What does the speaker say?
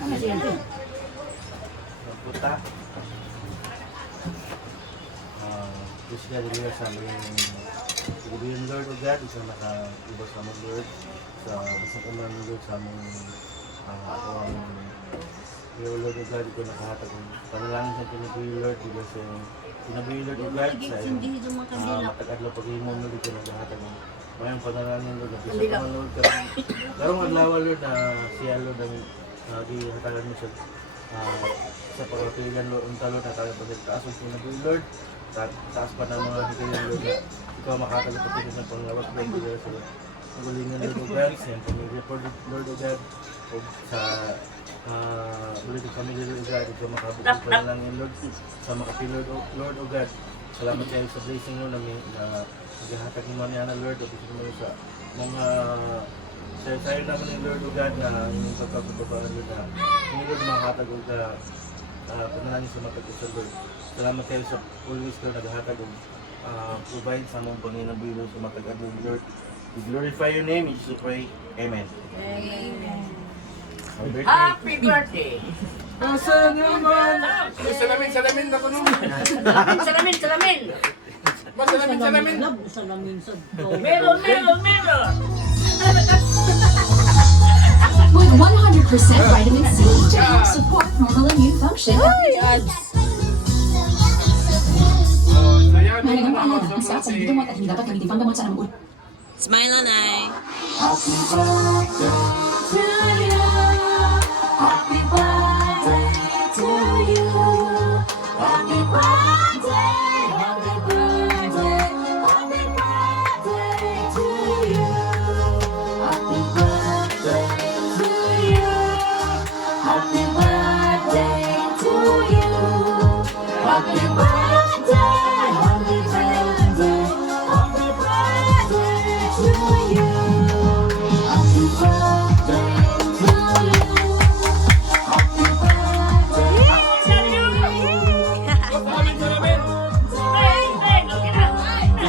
Ano siya? Puta. Diyos ka din sa aming Ibigan Lord o God, isa naka-iba sa aming Lord, sa basang umahan ng Lord sa aming ako ang Hero Lord o God, ito nakahatag ng panalangin sa pinabuhi Lord, diba sa pinabuhi Lord o God, sa matagadlaw pag-ihimon Lord, ito nakahatag ng mayang panalangin Lord, at isa naman Lord, karong adlaw Lord na siya Lord ang hatagan mo sa pagkakiligan Lord, unta Lord, hatagan pa sa taas ang pinabuhi Lord, taas pa ng mga hitayin Lord, ikaw makakalapatigin ng panglawat Lord, diba sa magalingan Lord o God, sa pamilya po Lord o God, o sa ulit ang pamilya Lord o God, ikaw makabukod pa na lang yung Lord, sa makapilord Lord o God. Salamat kayo sa blessing Lord namin na naghahatag ni Mariana Lord, o gusto naman sa mga sayo naman ng Lord o God na inyong pagkakababaan Lord na hindi Lord makahatag o ka panalangin sa matag-usal Lord. Salamat kayo sa always Lord naghahatag o provide sa among Panginoon Lord sa matag-adlong Lord. We glorify your name, in Jesus we pray. Amen. Amen. Happy birthday! Asa naman? Salamin na ko nung. Salamin! Salamin. Salamin sa Meron! With 100% vitamin C to help support normal immune function every day. Mahalagang paalala, ang sarap sa limitong at hindi dapat gamitin panggamot sa anumang Smile, Nanay. Happy birthday to you.